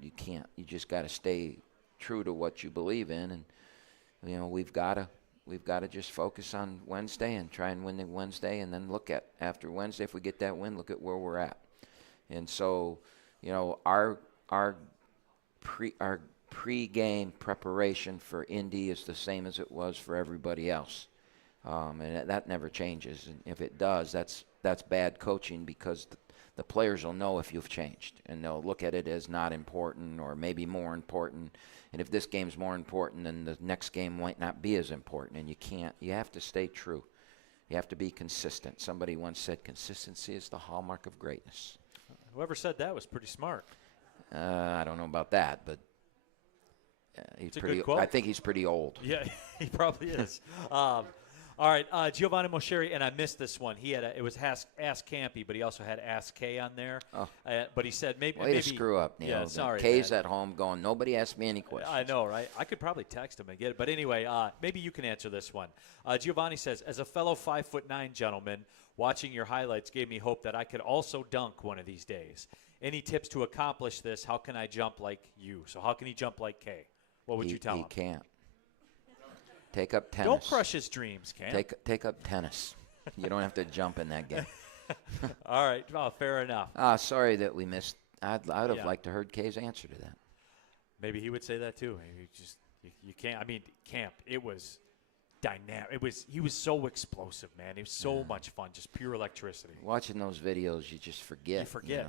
you can't. You just got to stay true to what you believe in, and we've got to just focus on Wednesday and try and win the Wednesday, and then look at after Wednesday, if we get that win, look at where we're at. And so, our pre-game preparation for Indy is the same as it was for everybody else, and that never changes. And if it does, that's bad coaching, because the players will know if you've changed, and they'll look at it as not important or maybe more important. And if this game's more important, then the next game might not be as important. And you have to stay true. You have to be consistent. Somebody once said consistency is the hallmark of greatness. Whoever said that was pretty smart. I don't know about that, but he's it's a pretty. good quote. I think he's pretty old. Yeah, he probably is. All right, Giovanni Moscheri, and I missed this one. He had it was Ask Campy, but he also had Ask K on there. Oh. But he said maybe to screw up, Neil. Yeah, sorry. K's at home going, nobody asked me any questions. I know, right? I could probably text him and get it. But anyway, maybe you can answer this one. Giovanni says, as a fellow 5'9" gentleman, watching your highlights gave me hope that I could also dunk one of these days. Any tips to accomplish this? How can I jump like you? So how can he jump like K? What would you tell him? He can't. Take up tennis. Don't crush his dreams, Cam. Take up tennis. You don't have to jump in that game. All right. Well, fair enough. Sorry that we missed. I'd have liked to heard Kay's answer to that. Maybe he would say that too. You can't. I mean, Camp. It was dynamic. He was so explosive, man. It was so much fun. Just pure electricity. Watching those videos, you just forget. You forget.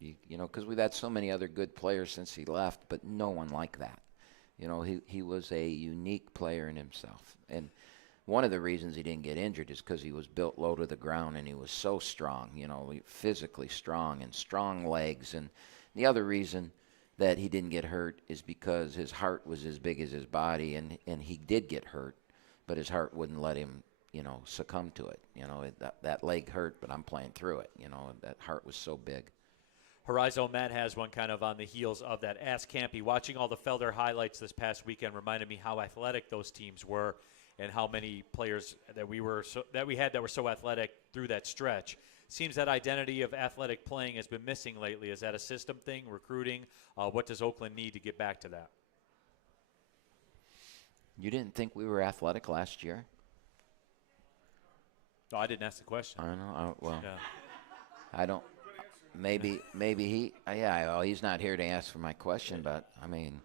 Because we've had so many other good players since he left, but no one like that. He was a unique player in himself. And one of the reasons he didn't get injured is because he was built low to the ground, and he was so strong, physically strong and strong legs. And the other reason that he didn't get hurt is because his heart was as big as his body, and he did get hurt, but his heart wouldn't let him, succumb to it. That leg hurt, but I'm playing through it. That heart was so big. Horizon Matt has one kind of on the heels of that. Ask Campy, watching all the Felder highlights this past weekend reminded me how athletic those teams were, and how many players that we had that were so athletic through that stretch. Seems that identity of athletic playing has been missing lately. Is that a system thing, recruiting? What does Oakland need to get back to that? You didn't think we were athletic last year? No, I didn't ask the question. I don't know. Yeah. I don't. Maybe he. Well, he's not here to ask for my question, but I mean,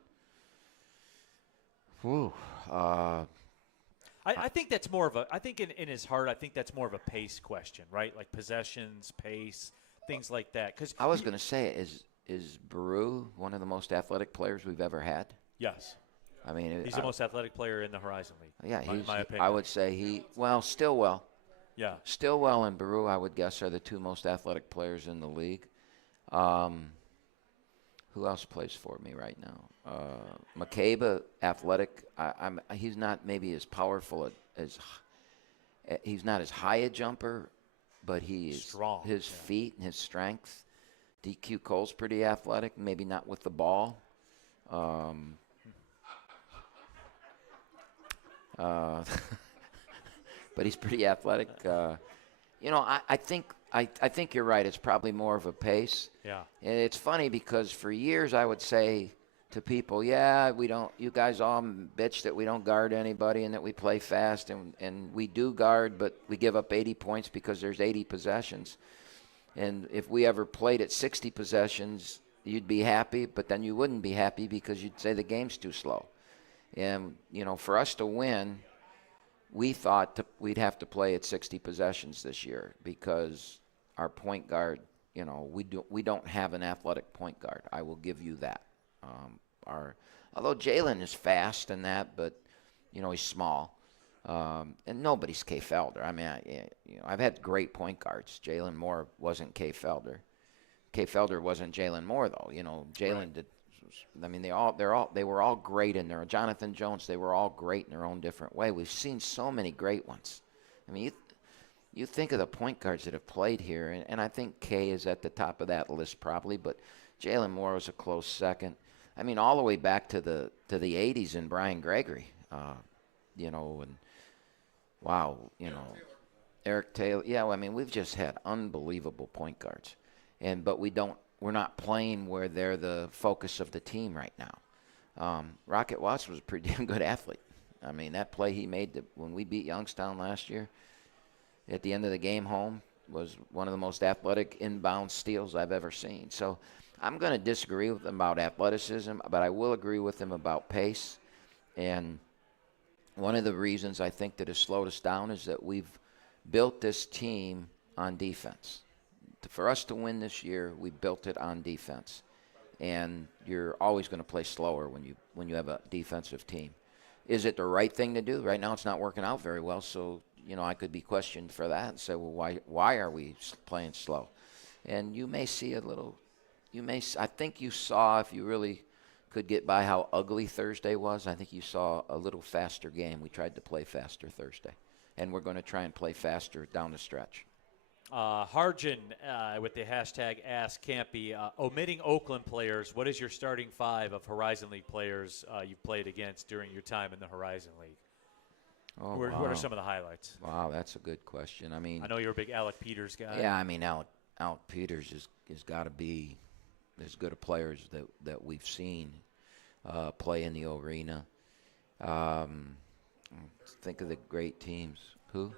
I think that's more of a. I think in his heart, I think that's more of a pace question, right? Like possessions, pace, things like that. Because I was going to say, is Baru one of the most athletic players we've ever had? Yes. I mean, he's the most athletic player in the Horizon League. Yeah, in my opinion. I would say Stillwell. Yeah. Stillwell and Baru, I would guess, are the two most athletic players in the league. Who else plays for me right now? McCabe, athletic. He's not maybe as powerful as he's not as high a jumper, but he is strong. His feet and his strength. DQ Cole's pretty athletic, maybe not with the ball. But he's pretty athletic. I think you're right. It's probably more of a pace. Yeah. And it's funny because for years I would say to people, yeah, you guys all bitch that we don't guard anybody and that we play fast, and we do guard, but we give up 80 points because there's 80 possessions. And if we ever played at 60 possessions, you'd be happy, but then you wouldn't be happy because you'd say the game's too slow. And, for us to win, we thought we'd have to play at 60 possessions this year because our point guard, we don't have an athletic point guard. I will give you that. Although Jalen is fast and that, but he's small, and nobody's Kay Felder. I mean, I've had great point guards. Jalen Moore wasn't Kay Felder. Kay Felder wasn't Jalen Moore though. Jalen right. did. I mean, they were all great in there. Jonathan Jones, they were all great in their own different way. We've seen so many great ones. I mean, you think of the point guards that have played here, and I think Kay is at the top of that list probably, but Jalen Moore was a close second. I mean, all the way back to the 80s and Brian Gregory, and wow, Eric Taylor. Yeah, well, I mean, we've just had unbelievable point guards, but we're not playing where they're the focus of the team right now. Rocket Watts was a pretty damn good athlete. I mean, that play he made when we beat Youngstown last year at the end of the game home was one of the most athletic inbound steals I've ever seen. So I'm going to disagree with him about athleticism, but I will agree with him about pace. And one of the reasons I think that has slowed us down is that we've built this team on defense. For us to win this year, we built it on defense. And you're always going to play slower when you have a defensive team. Is it the right thing to do? Right now it's not working out very well, so I could be questioned for that and say, well, why are we playing slow? And you may see I think you saw, if you really could get by how ugly Thursday was, I think you saw a little faster game. We tried to play faster Thursday, and we're going to try and play faster down the stretch. Harjan with the hashtag #AskCampe, omitting Oakland players, what is your starting five of Horizon League players you've played against during your time in the Horizon League? Oh, What wow. are some of the highlights? Wow, that's a good question. I mean, I know you're a big Alec Peters guy. Yeah, I mean, Alec Peters has got to be as good a players that we've seen play in the arena. Think of the great teams. Who?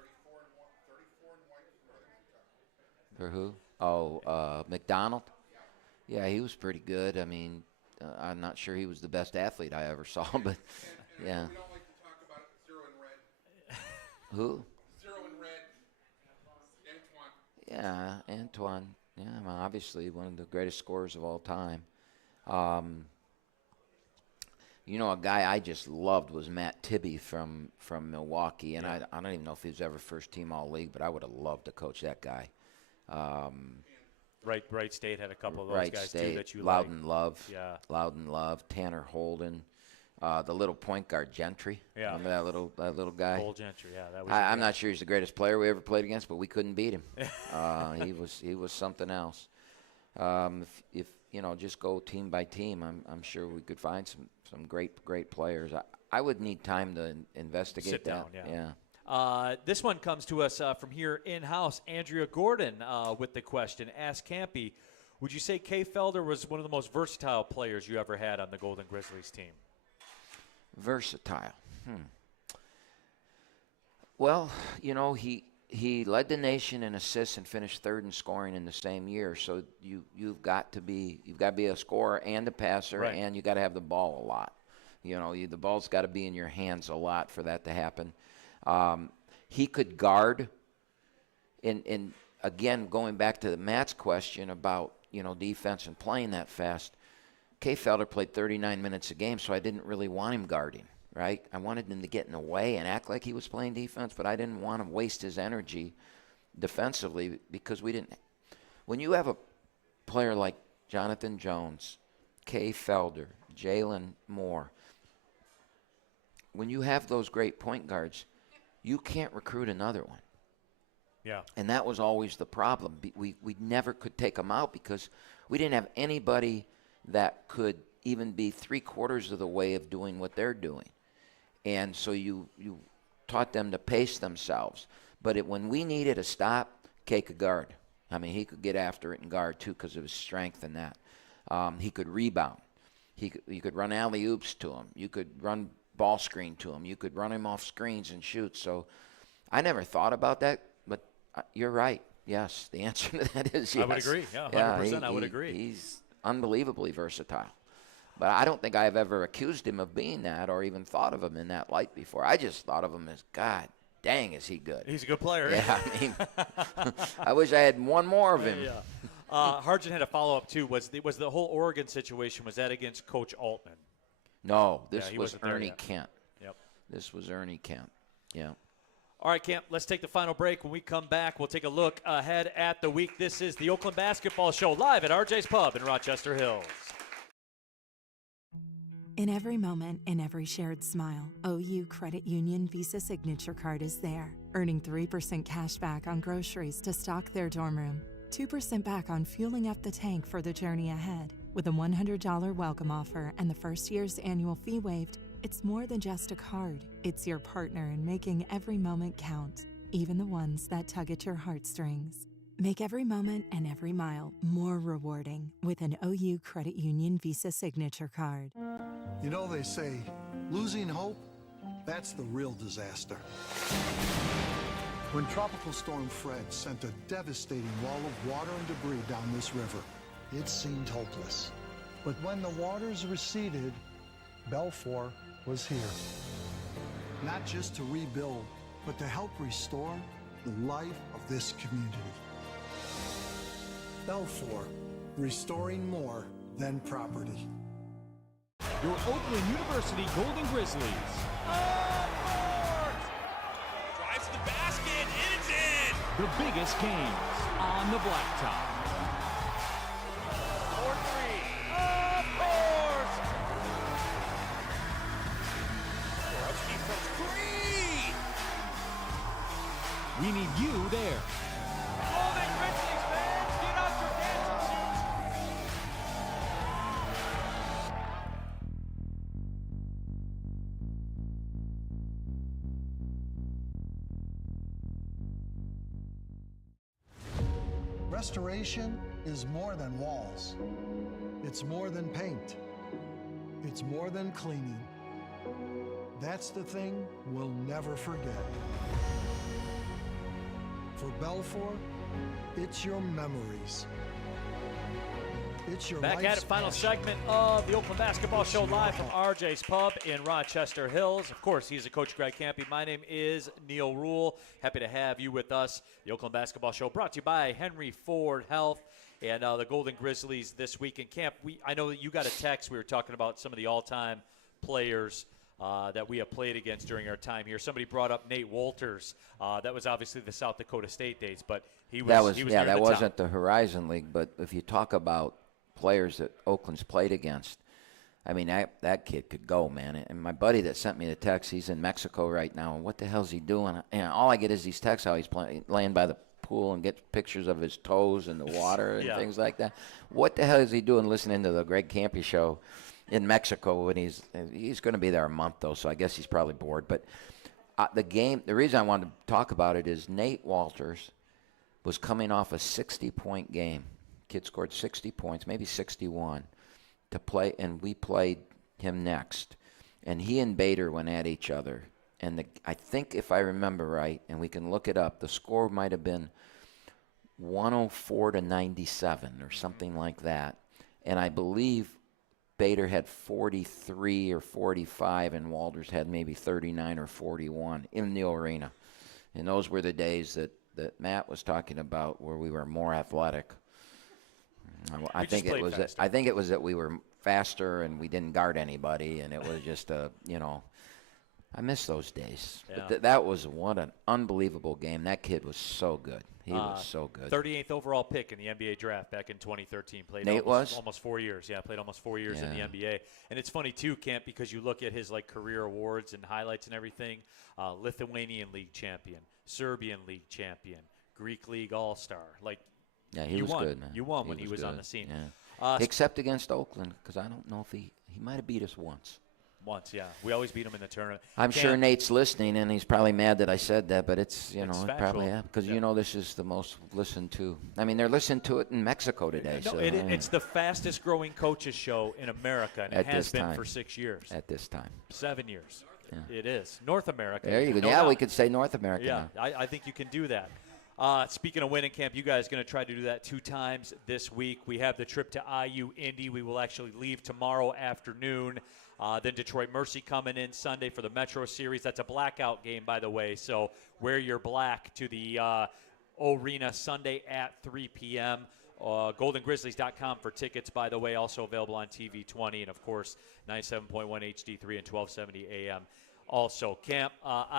For who? Oh, McDonald? Yeah, he was pretty good. I mean, I'm not sure he was the best athlete I ever saw, but yeah. We don't like to talk about it. Zero in red. Who? Zero in red. Antoine. Yeah, Antoine. Yeah, well, obviously one of the greatest scorers of all time. A guy I just loved was Matt Tibby from Milwaukee, and I don't even know if he was ever first team All-League, but I would have loved to coach that guy. Wright State had a couple of those Wright guys State, too that you Loudon Love. Yeah. Loudon Love, Tanner Holden, the little point guard Gentry. Yeah. Remember that little guy? Cole Gentry, yeah. That was I'm not sure he's the greatest player we ever played against, but we couldn't beat him. He was something else. If just go team by team, I'm sure we could find some great players. I would need time to investigate Sit down, that. yeah. This one comes to us from here in-house. Andrea Gordon with the question. Ask Kampe, would you say Kay Felder was one of the most versatile players you ever had on the Golden Grizzlies team? Versatile. Well, he led the nation in assists and finished third in scoring in the same year. So you've got to be a scorer and a passer, right. And you got to have the ball a lot. The ball's got to be in your hands a lot for that to happen. He could guard. And again, going back to Matt's question about defense and playing that fast, Kay Felder played 39 minutes a game, so I didn't really want him guarding. right? I wanted him to get in the way and act like he was playing defense, but I didn't want to waste his energy defensively because we didn't. When you have a player like Jonathan Jones, Kay Felder, Jalen Moore, when you have those great point guards, you can't recruit another one. Yeah. And that was always the problem. We never could take them out because we didn't have anybody that could even be three-quarters of the way of doing what they're doing. And so you taught them to pace themselves. But when we needed a stop, Kay could guard. I mean, he could get after it and guard, too, because of his strength in that. He could rebound. You could run alley-oops to him. You could run ball screen to him. You could run him off screens and shoot. So I never thought about that, but you're right. Yes, the answer to that is yes. I would agree. Yeah, 100%. I would agree. He's unbelievably versatile. But I don't think I've ever accused him of being that or even thought of him in that light before. I just thought of him as, God dang, is he good. He's a good player. Yeah, I mean, I wish I had one more of him. Yeah. Harjan had a follow-up, too. Was the whole Oregon situation, was that against Coach Altman? No, this he was wasn't there Ernie yet. Kent. Yep. This was Ernie Kent. Yeah. All right, Camp, let's take the final break. When we come back, we'll take a look ahead at the week. This is the Oakland Basketball Show live at RJ's Pub in Rochester Hills. In every moment, in every shared smile, OU Credit Union Visa Signature Card is there, earning 3% cash back on groceries to stock their dorm room, 2% back on fueling up the tank for the journey ahead. With a $100 welcome offer and the first year's annual fee waived, it's more than just a card. It's your partner in making every moment count, even the ones that tug at your heartstrings. Make every moment and every mile more rewarding with an OU Credit Union Visa Signature Card. You know, they say, losing hope, that's the real disaster. When Tropical Storm Fred sent a devastating wall of water and debris down this river, it seemed hopeless. But when the waters receded, Belfour was here. Not just to rebuild, but to help restore the life of this community. Belfour, restoring more than property. Your Oakland University Golden Grizzlies. Drives to the basket, and it's in. The biggest games on the blacktop. 4-3. Of course. Borowski from 3. We need you there. Golden Grizzlies fans, get out your dancing shoes. Restoration is more than walls. It's more than paint. It's more than cleaning. That's the thing we'll never forget. For Belfour, it's your memories. It's your Back at life's it, final passion. segment of the Oakland Basketball It's Show your live from home. RJ's Pub in Rochester Hills. Of course, he's a Coach Greg Kampe. My name is Neil Rule. Happy to have you with us. The Oakland Basketball Show brought to you by Henry Ford Health and the Golden Grizzlies this week in camp. I know that you got a text. We were talking about some of the all-time players that we have played against during our time here. Somebody brought up Nate Walters. That was obviously the South Dakota State days, but he was near that the wasn't top. the Horizon League. But if you talk about players that Oakland's played against, I mean that kid could go, man. And my buddy that sent me the text, he's in Mexico right now. And what the hell's he doing? And all I get is these texts how he's laying by the pool and get pictures of his toes in the water and Yeah. things like that. What the hell is he doing listening to the Greg Kampe show in Mexico when he's going to be there a month though, so I guess he's probably bored. But the reason I wanted to talk about it is Nate Walters was coming off a 60-point game. Kid scored 60 points, maybe 61, to play, and we played him next. And he and Bader went at each other. And I think if I remember right, and we can look it up, the score might have been 104-97 or something like that. And I believe Bader had 43 or 45, and Walters had maybe 39 or 41 in the arena. And those were the days that Matt was talking about where we were more athletic. I think it was that we were faster and we didn't guard anybody, and it was just I miss those days. Yeah. But that was what an unbelievable game. That kid was so good. He was so good. 38th overall pick in the NBA draft back in 2013. Played Nate almost 4 years. Yeah, played almost 4 years in the Yeah. NBA. And it's funny, too, Camp, because you look at his career awards and highlights and everything. Lithuanian League champion, Serbian League champion, Greek League All-Star. Yeah, he was won. good, man. You won when he was on good, the scene. Yeah. Except against Oakland, because I don't know if he might have beat us once. Once, yeah. We always beat him in the tournament. I'm sure Nate's listening, and he's probably mad that I said that, but it's factual. because this is the most listened to. I mean, they're listening to it in Mexico today. No, so it's the fastest growing coaches show in America, and it has been for 6 years. At this time. 7 years. Yeah. It is. North America. There you go. No yeah, doubt. we could say North America Yeah, now. I think you can do that. Speaking of winning, Camp, you guys going to try to do that 2 times this week. We have the trip to IU Indy. We will actually leave tomorrow afternoon. Then Detroit Mercy coming in Sunday for the Metro Series. That's a blackout game, by the way. So wear your black to the Arena Sunday at 3 p.m. GoldenGrizzlies.com for tickets, by the way. Also available on TV 20 and, of course, 97.1 HD3 and 1270 AM. Also, Camp,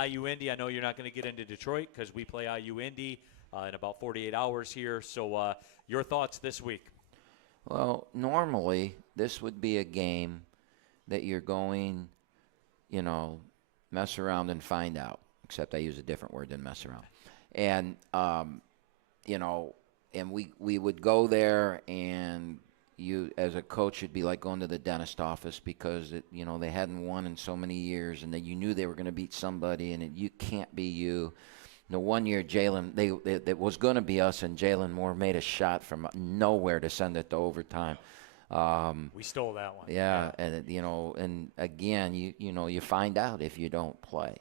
IU Indy, I know you're not going to get into Detroit because we play IU Indy in about 48 hours here. So your thoughts this week? Well, normally this would be a game that you're going, mess around and find out, except I use a different word than mess around. And, and we would go there, and you as a coach would be like going to the dentist office because they hadn't won in so many years, and that you knew they were going to beat somebody, and you can't be you. The one year Jalen, it was going to be us, and Jalen Moore made a shot from nowhere to send it to overtime. We stole that one. Yeah, and and again, you find out if you don't play,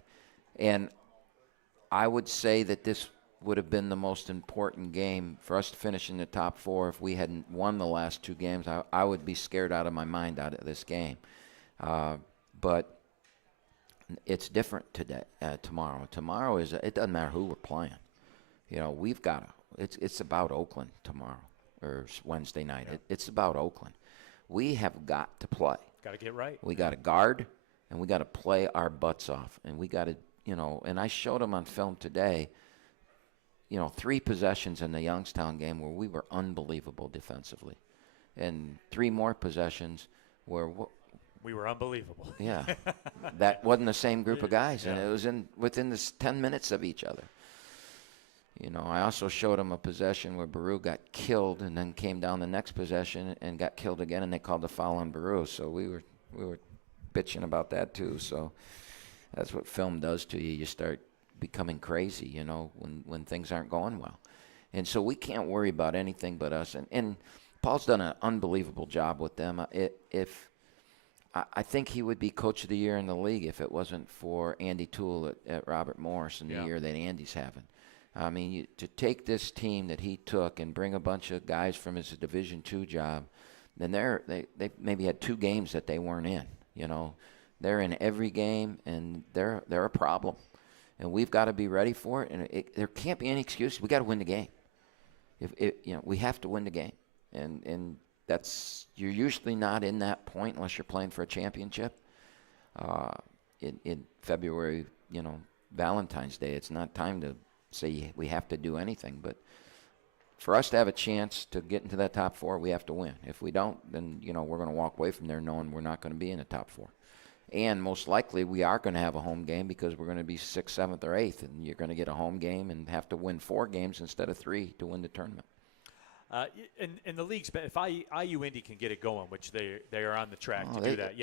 and I would say that this would have been the most important game for us to finish in the top 4. If we hadn't won the last 2 games, I would be scared out of my mind out of this game. But it's different today. Tomorrow. Tomorrow it doesn't matter who we're playing. We've got it's about Oakland tomorrow or Wednesday night. Yeah. It's about Oakland. We have got to play. Got to get right. We got to guard, and we got to play our butts off, and we got to, and I showed them on film today. 3 possessions in the Youngstown game where we were unbelievable defensively, and 3 more possessions where we were unbelievable. Yeah, that wasn't the same group of guys, and it was within this 10 minutes of each other. I also showed them a possession where Baru got killed and then came down the next possession and got killed again, and they called the foul on Baru. So we were bitching about that too. So that's what film does to you. You start becoming crazy, when things aren't going well. And so we can't worry about anything but us. And Paul's done an unbelievable job with them. I think he would be coach of the year in the league if it wasn't for Andy Toole at Robert Morris in the year that Andy's having. I mean, to take this team that he took and bring a bunch of guys from his Division II job, then they maybe had 2 games that they weren't in. They're in every game, and they're a problem, and we've got to be ready for it. And there can't be any excuse. We got to win the game. We have to win the game, and that's you're usually not in that point unless you're playing for a championship. In February, Valentine's Day, it's not time to say we have to do anything, but for us to have a chance to get into that top 4, we have to win. If we don't, then we're going to walk away from there knowing we're not going to be in the top 4, and most likely we are going to have a home game because we're going to be 6th, 7th, or 8th, and you're going to get a home game and have to win 4 games instead of 3 to win the tournament. In the leagues, if IU Indy can get it going, which they are on the track to do that,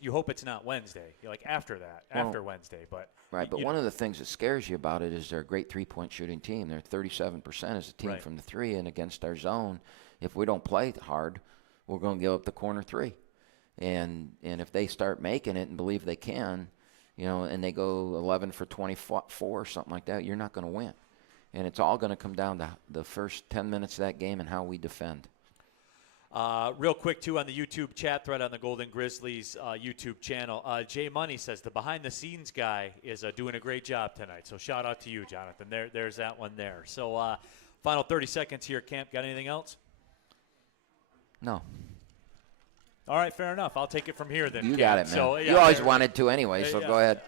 you hope it's not Wednesday, after Wednesday, but right. But one of the things that scares you about it is they're a great 3-point shooting team. They're 37% as a team from the 3, and against our zone, if we don't play hard, we're going to give up the corner 3, and if they start making it and believe they can, and they go 11 for 24 or something like that, you're not going to win. And it's all going to come down to the first 10 minutes of that game and how we defend. Real quick, too, on the YouTube chat thread on the Golden Grizzlies YouTube channel, Jay Money says the behind-the-scenes guy is doing a great job tonight. So shout out to you, Jonathan. There's that one there. So final 30 seconds here, Camp. Got anything else? No. All right, fair enough. I'll take it from here then. You Cam. got it, man. So, You always there- wanted to anyway, so yeah. go ahead.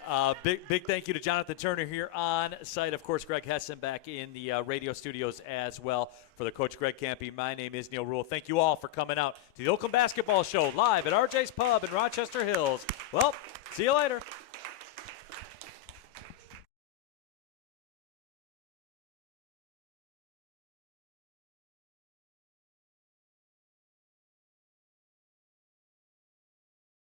Big thank you to Jonathan Turner here on site. Of course, Greg Hessen back in the radio studios as well. For the coach, Greg Kampe, my name is Neil Rule. Thank you all for coming out to the Oakland Basketball Show live at RJ's Pub in Rochester Hills. Well, see you later.